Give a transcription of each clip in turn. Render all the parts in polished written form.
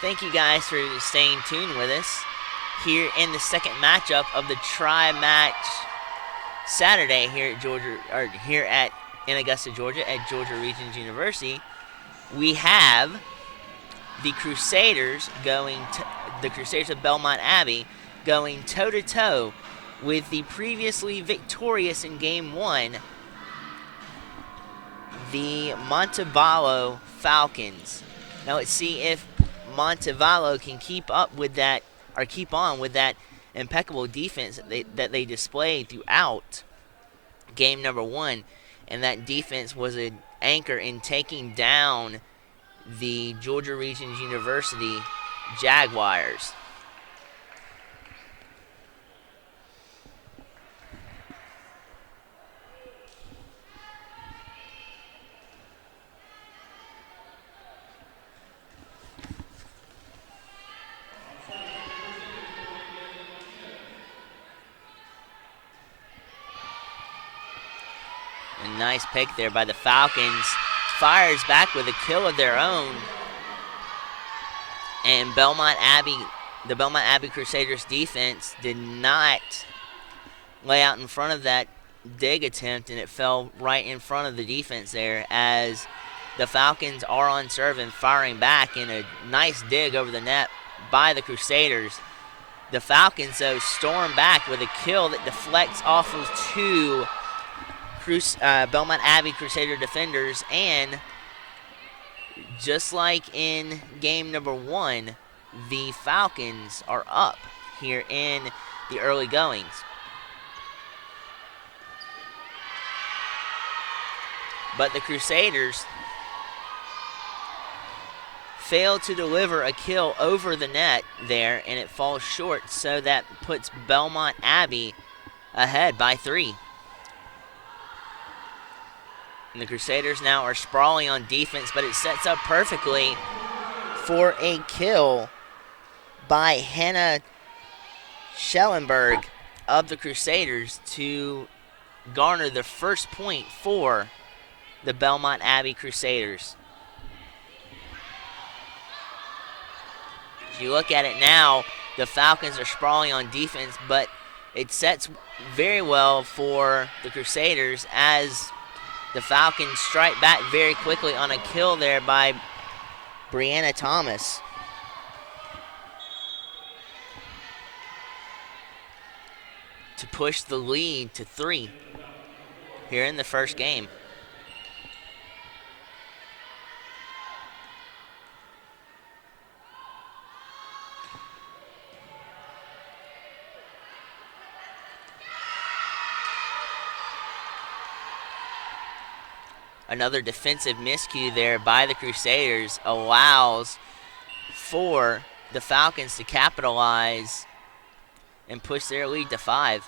Thank you guys for staying tuned with us here in the second matchup of the tri-match Saturday here at in Augusta, Georgia at Georgia Regions University. We have the Crusaders of Belmont Abbey going toe-to-toe with the previously victorious in Game 1, the Montevallo Falcons. Now let's see if Montevallo can keep on with that impeccable defense that they displayed throughout game number 1, and that defense was an anchor in taking down the Georgia Regions University Jaguars. A nice pick there by the Falcons. Fires back with a kill of their own. And the Belmont Abbey Crusaders defense did not lay out in front of that dig attempt, and it fell right in front of the defense there as the Falcons are on serve and firing back in a nice dig over the net by the Crusaders. The Falcons, though, storm back with a kill that deflects off of two Belmont Abbey Crusader defenders, and just like in game number 1, the Falcons are up here in the early goings. But the Crusaders failed to deliver a kill over the net there, and it falls short, so that puts Belmont Abbey ahead by 3. And the Crusaders now are sprawling on defense, but it sets up perfectly for a kill by Hannah Schellenberg of the Crusaders to garner the first point for the Belmont Abbey Crusaders. If you look at it now, the Falcons are sprawling on defense, but it sets very well for the Crusaders as the Falcons strike back very quickly on a kill there by Brianna Thomas. To push the lead to 3 here in the first game. Another defensive miscue there by the Crusaders allows for the Falcons to capitalize and push their lead to 5-1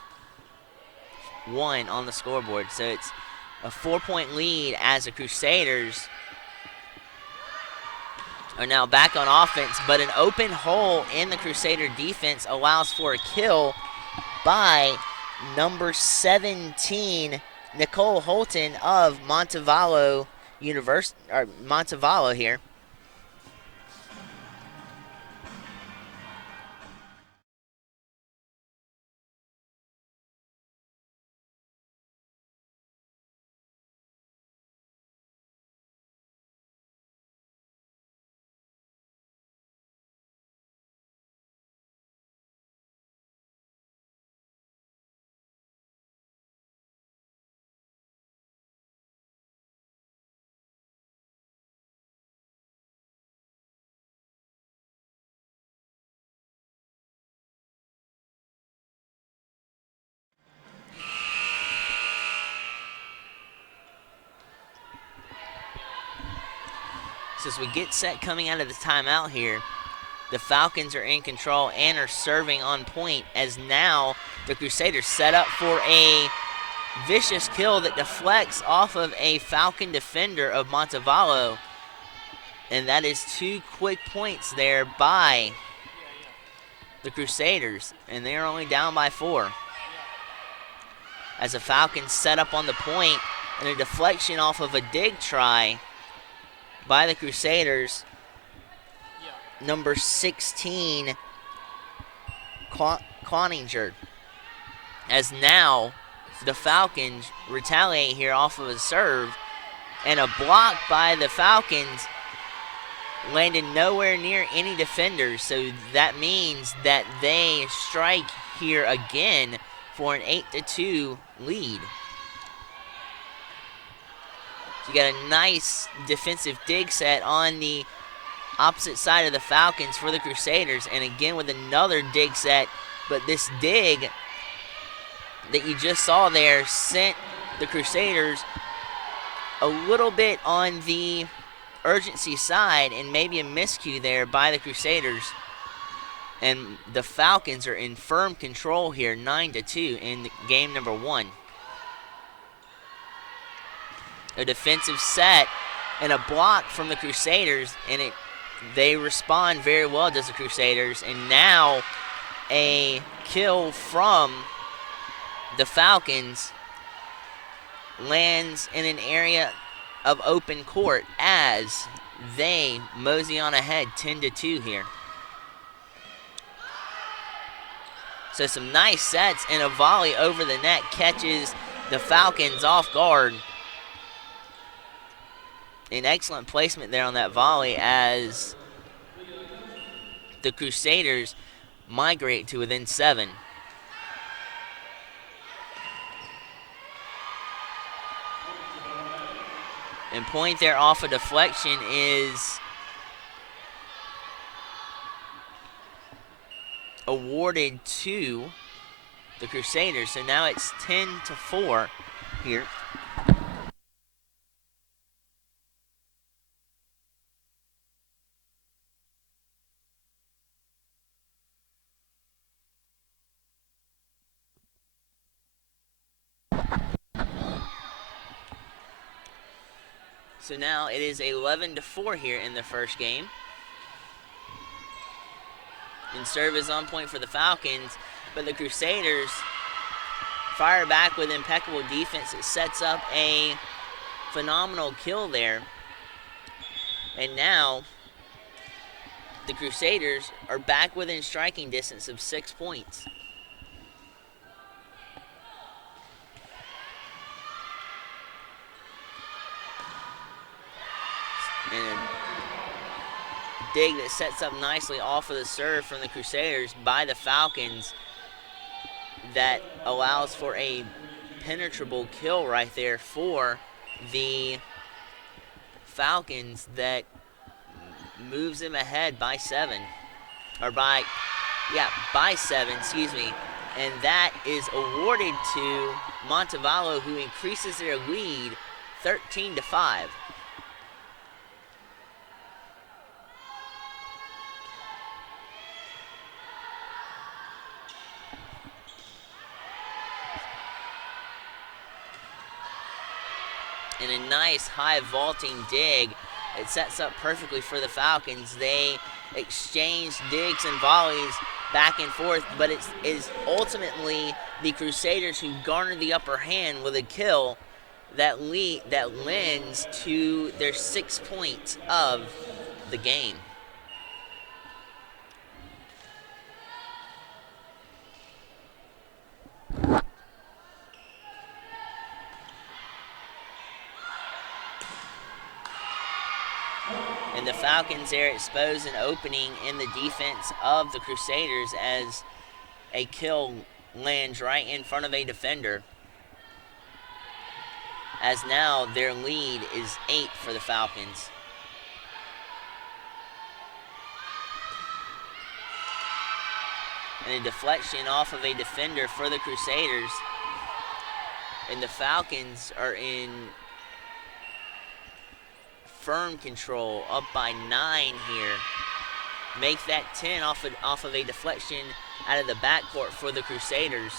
on the scoreboard. So it's a 4-point lead as the Crusaders are now back on offense, but an open hole in the Crusader defense allows for a kill by number 17, Nicole Holton of Montevallo Montevallo here. So as we get set coming out of the timeout here, the Falcons are in control and are serving on point, as now the Crusaders set up for a vicious kill that deflects off of a Falcon defender of Montevallo. And that is 2 quick points there by the Crusaders, and they're only down by 4. As the Falcons set up on the point, and a deflection off of a dig try by the Crusaders number 16, Cloninger. As now the Falcons retaliate here off of a serve, and a block by the Falcons landed nowhere near any defenders, so that means that they strike here again for an 8-2 lead. So you got a nice defensive dig set on the opposite side of the Falcons for the Crusaders, and again with another dig set, but this dig that you just saw there sent the Crusaders a little bit on the urgency side, and maybe a miscue there by the Crusaders. And the Falcons are in firm control here, 9-2 in game number 1. A defensive set and a block from the Crusaders, and they respond very well, does the Crusaders. And now a kill from the Falcons lands in an area of open court as they mosey on ahead 10-2 here. So some nice sets, and a volley over the net catches the Falcons off guard. An excellent placement there on that volley as the Crusaders migrate to within 7. And point there off a deflection is awarded to the Crusaders. So now it's 10-4 here. So now it is 11-4 here in the first game. And serve is on point for the Falcons, but the Crusaders fire back with impeccable defense. It sets up a phenomenal kill there. And now the Crusaders are back within striking distance of 6 points. And a dig that sets up nicely off of the serve from the Crusaders by the Falcons that allows for a penetrable kill right there for the Falcons that moves them ahead by 7. Or by 7, excuse me. And that is awarded to Montevallo, who increases their lead 13-5. And a nice high vaulting dig. It sets up perfectly for the Falcons. They exchange digs and volleys back and forth, but it is ultimately the Crusaders who garner the upper hand with a kill that lends to their 6 points of the game. And the Falcons there expose an opening in the defense of the Crusaders as a kill lands right in front of a defender. As now their lead is 8 for the Falcons. And a deflection off of a defender for the Crusaders. And the Falcons are in firm control, up by 9 here. Make that 10 off of a deflection out of the backcourt for the Crusaders.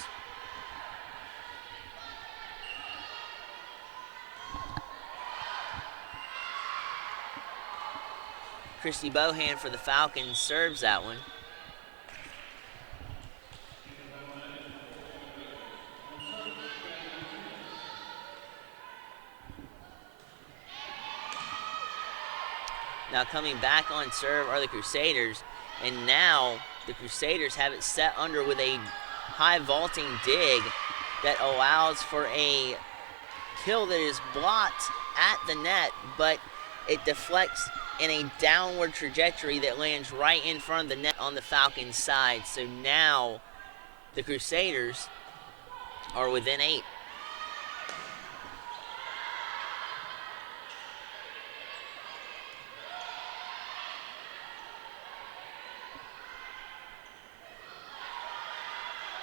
Christy Bohan for the Falcons serves that one. Now coming back on serve are the Crusaders, and now the Crusaders have it set under with a high vaulting dig that allows for a kill that is blocked at the net, but it deflects in a downward trajectory that lands right in front of the net on the Falcons' side. So now the Crusaders are within 8.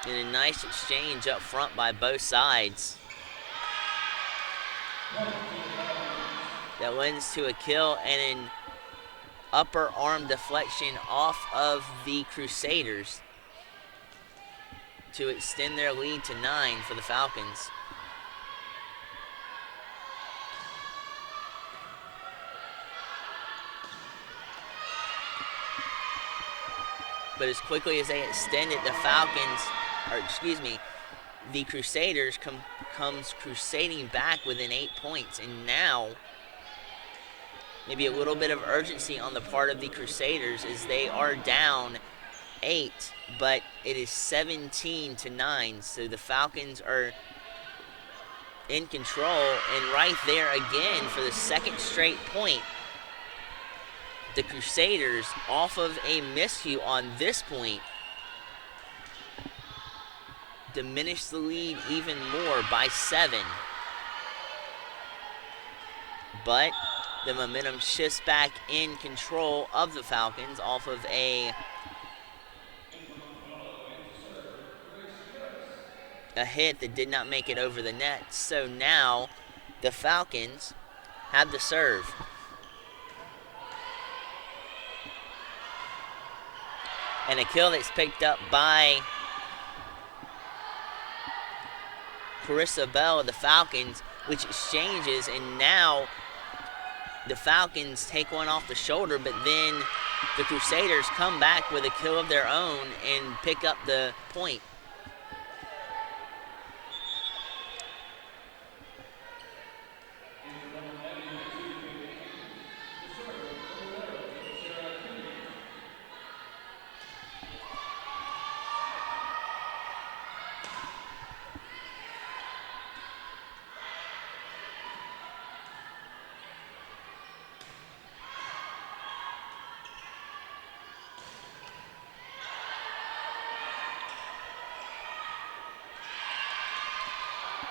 And a nice exchange up front by both sides. That lends to a kill and an upper arm deflection off of the Crusaders to extend their lead to 9 for the Falcons. But as quickly as they extend it, the Crusaders comes crusading back within 8 points. And now, maybe a little bit of urgency on the part of the Crusaders as they are down 8, but it is 17-9. So the Falcons are in control, and right there again for the second straight point, the Crusaders, off of a miscue on this point, diminish the lead even more by 7. But the momentum shifts back in control of the Falcons off of a hit that did not make it over the net. So now the Falcons have the serve. And a kill that's picked up by Carissa Bell of the Falcons, which exchanges, and now the Falcons take one off the shoulder, but then the Crusaders come back with a kill of their own and pick up the point.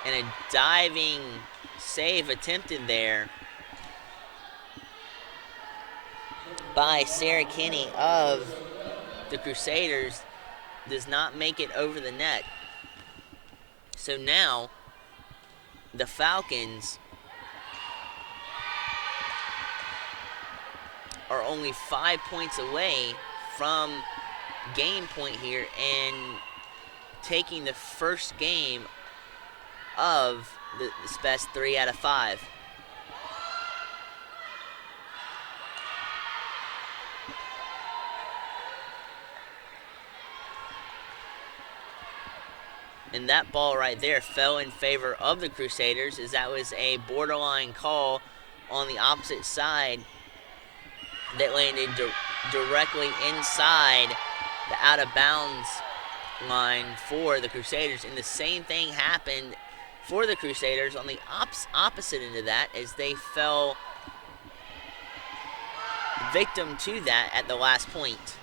And a diving save attempted there by Sarah Kinney of the Crusaders does not make it over the net. So now the Falcons are only 5 points away from game point here and taking the first game of this best 3 out of 5. And that ball right there fell in favor of the Crusaders, as that was a borderline call on the opposite side that landed directly inside the out of bounds line for the Crusaders. And the same thing happened for the Crusaders on the opposite end of that, as they fell victim to that at the last point.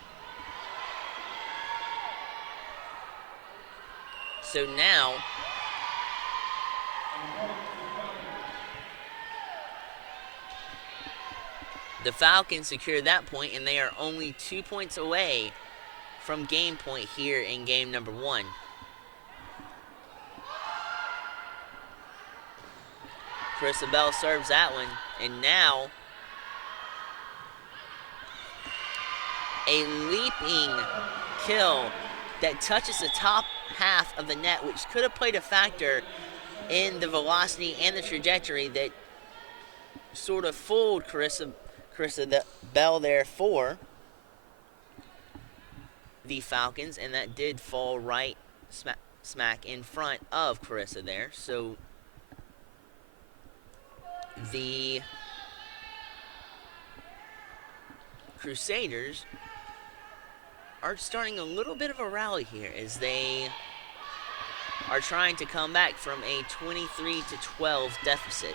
So now the Falcons secure that point, and they are only 2 points away from game point here in game number 1. Carissa Bell serves that one, and now a leaping kill that touches the top half of the net, which could have played a factor in the velocity and the trajectory that sort of fooled Carissa Bell there for the Falcons, and that did fall right smack in front of Carissa there. So the Crusaders are starting a little bit of a rally here as they are trying to come back from a 23-12 deficit.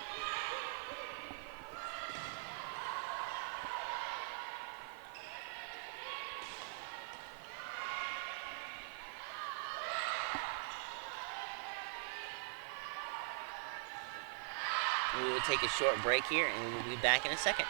We will take a short break here and we'll be back in a second.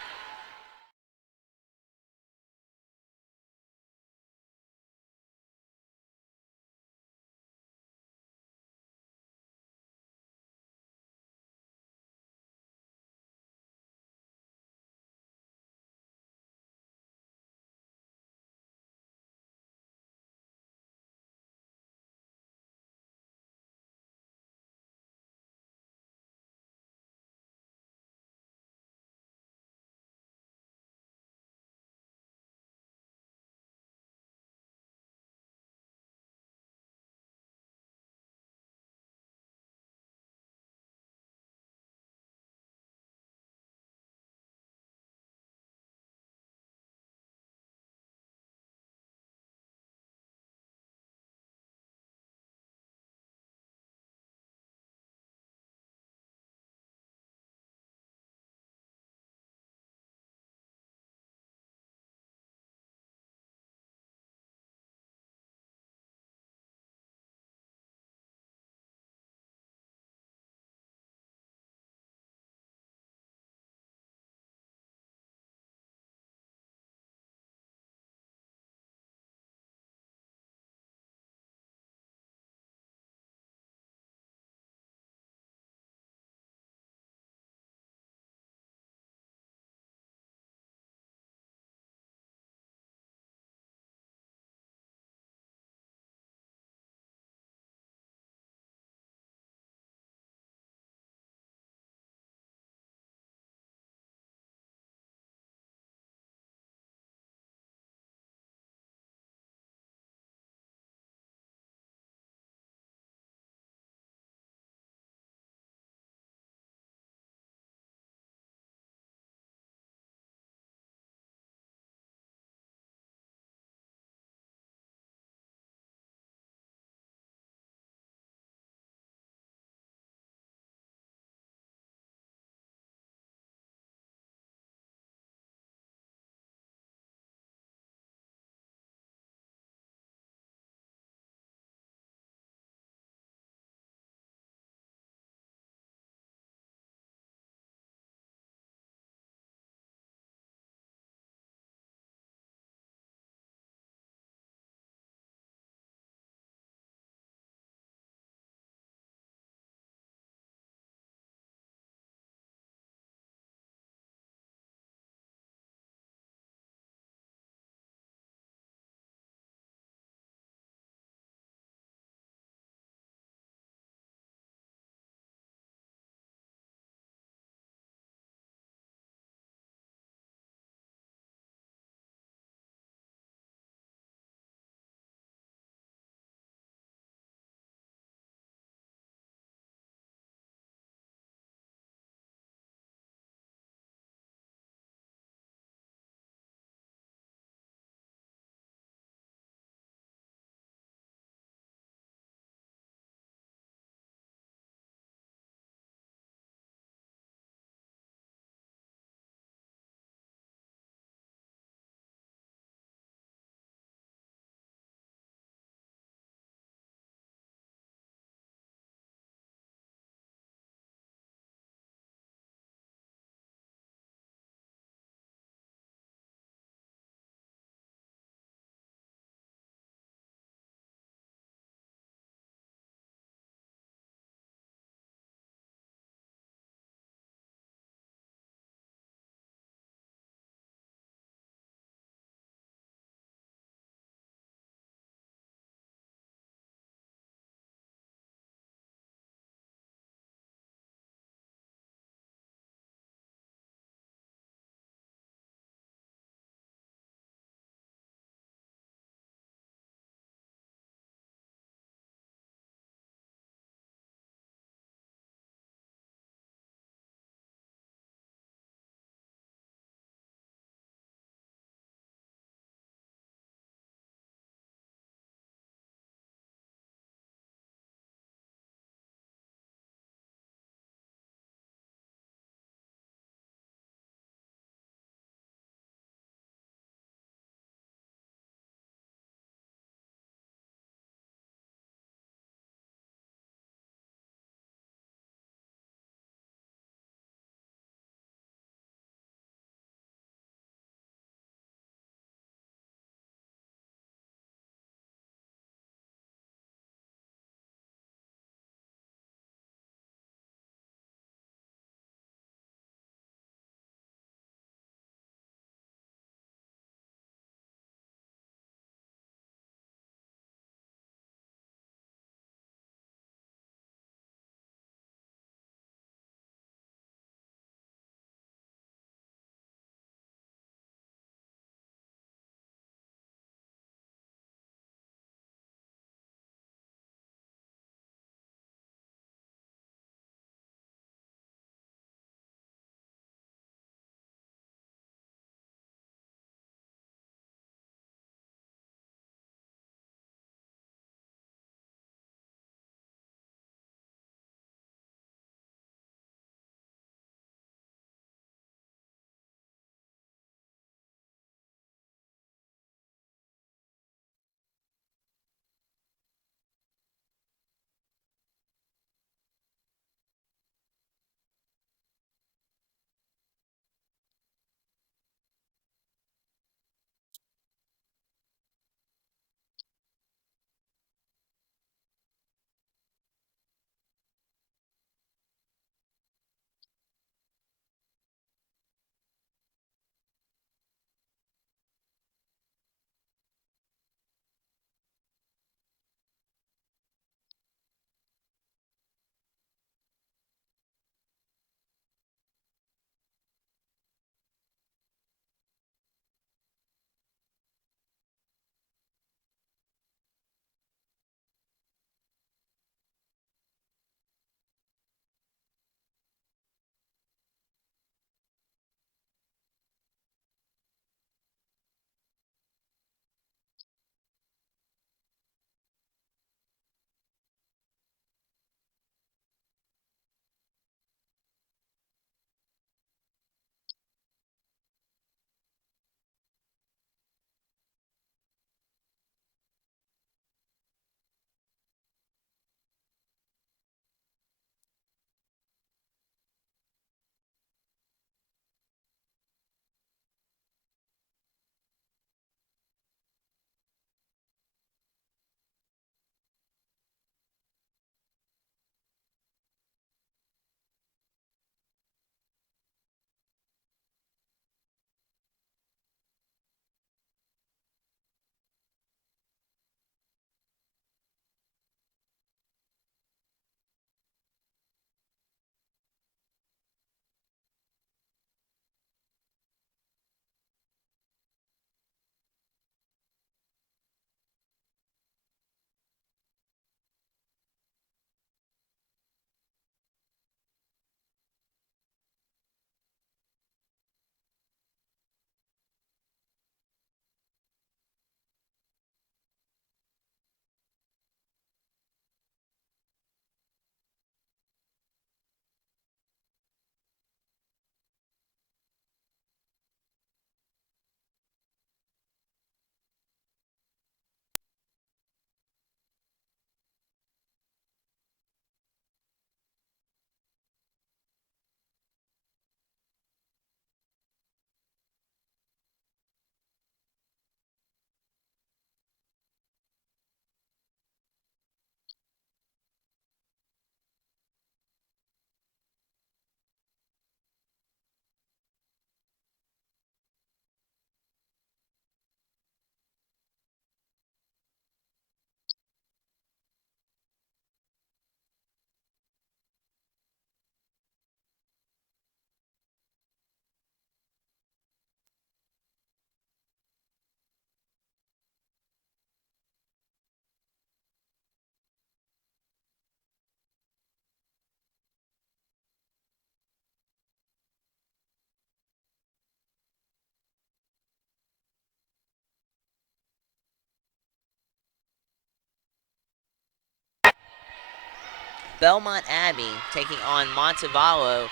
Belmont Abbey taking on Montevallo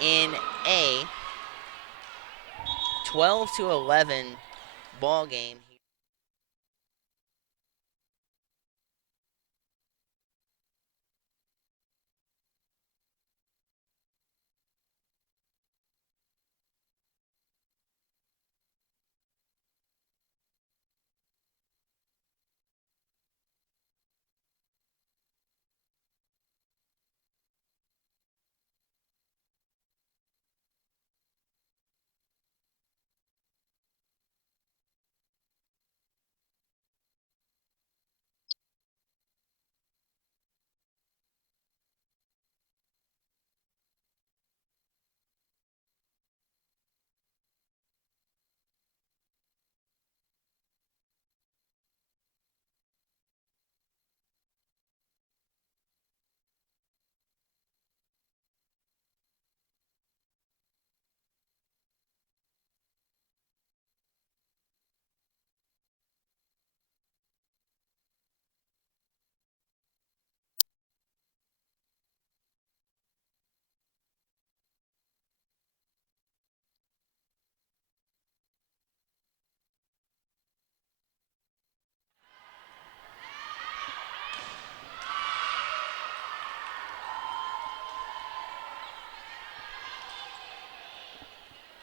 in a 12-11 ball game.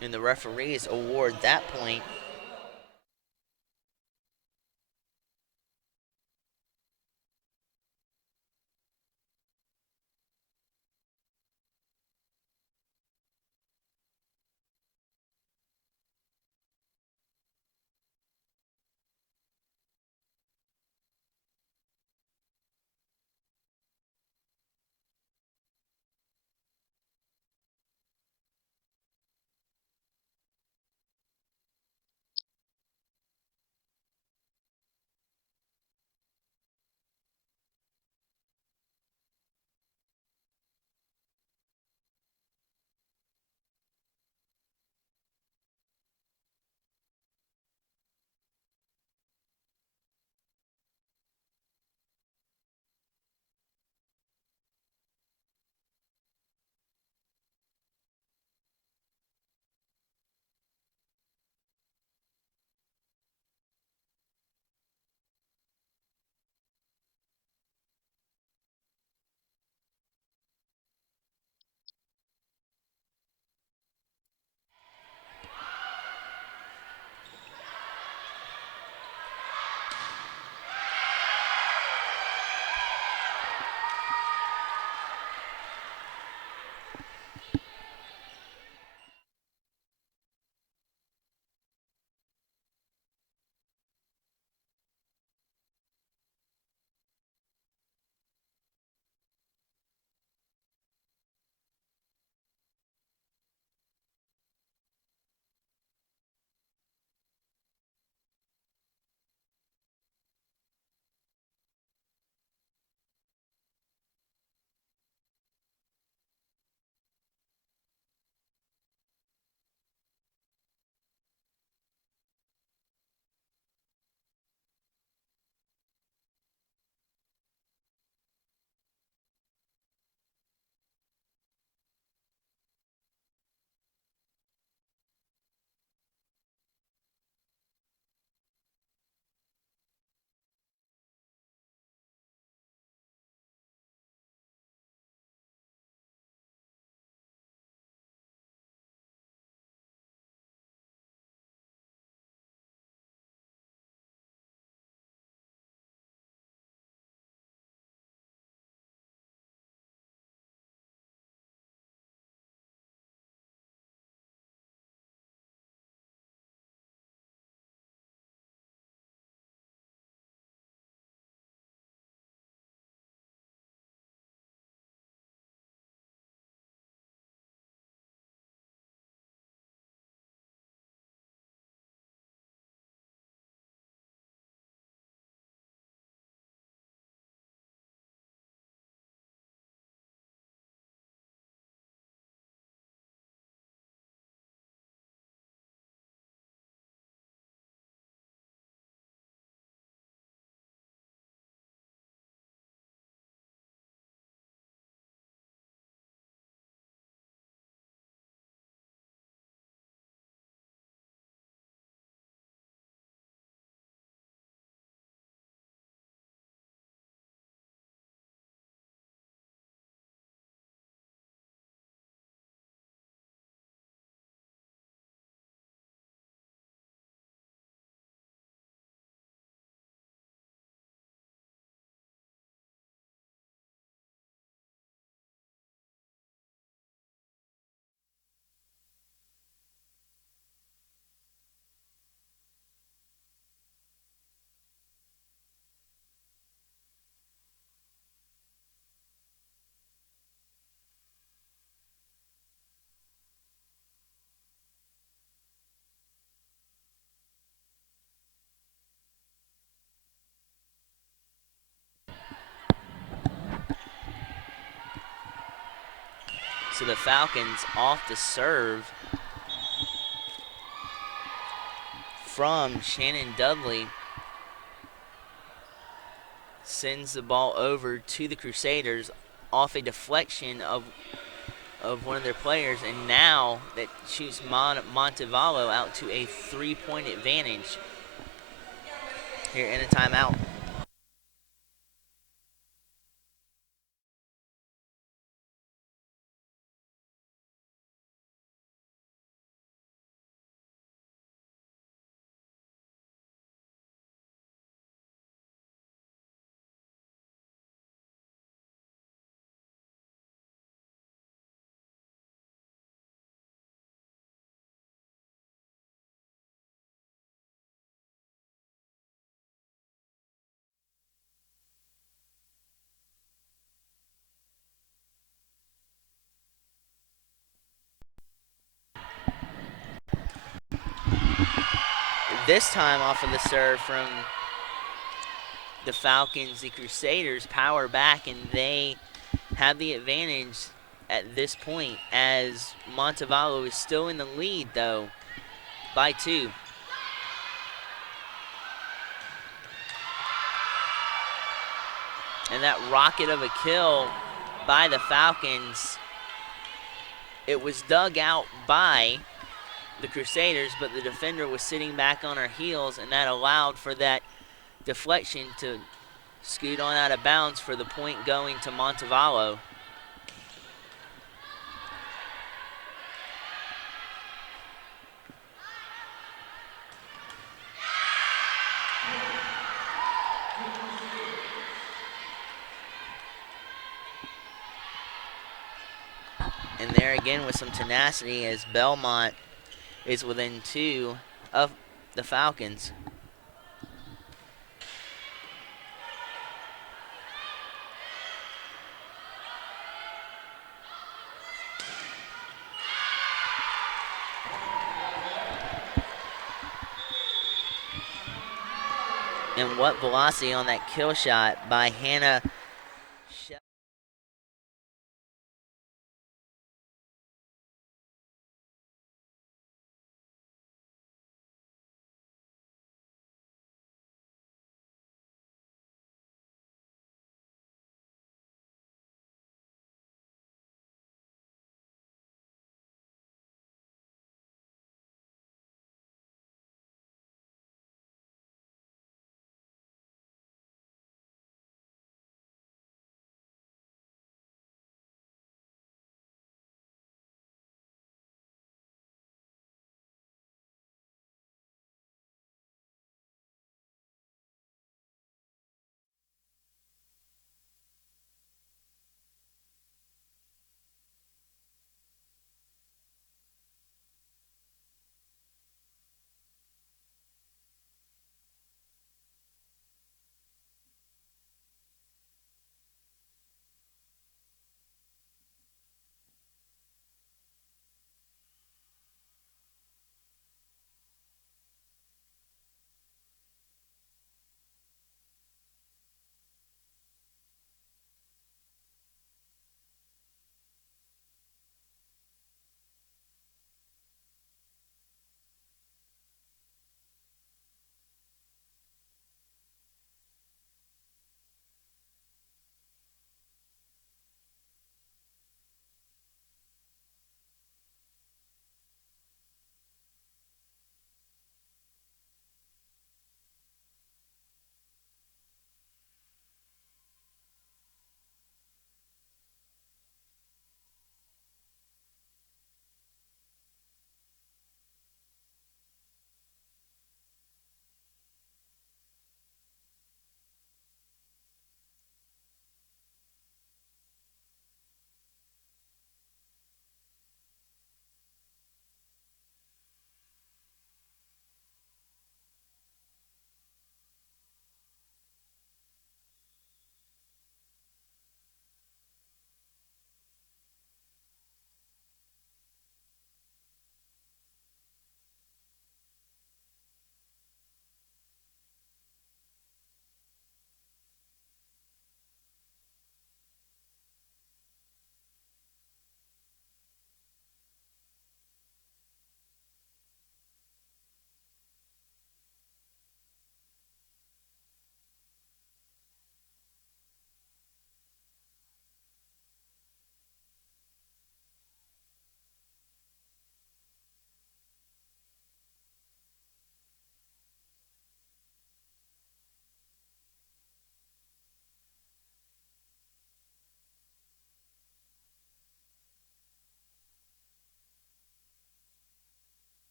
And the referees award that point. So the Falcons off the serve from Shannon Dudley sends the ball over to the Crusaders off a deflection of one of their players, and now that shoots Montevallo out to a 3-point advantage here in a timeout. This time off of the serve from the Falcons, the Crusaders power back, and they have the advantage at this point as Montevallo is still in the lead, though, by 2. And that rocket of a kill by the Falcons, it was dug out by the Crusaders, but the defender was sitting back on her heels, and that allowed for that deflection to scoot on out of bounds for the point going to Montevallo. And there again with some tenacity as Belmont is within 2 of the Falcons. And what velocity on that kill shot by Hannah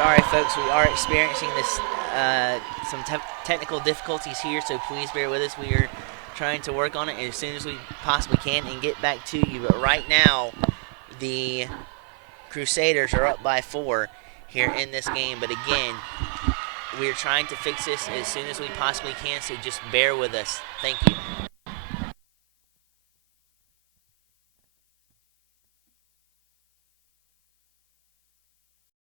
sorry, folks. We are experiencing this some technical difficulties here, so please bear with us. We are trying to work on it as soon as we possibly can and get back to you. But right now, the Crusaders are up by 4 here in this game. But again, we are trying to fix this as soon as we possibly can, so just bear with us. Thank you.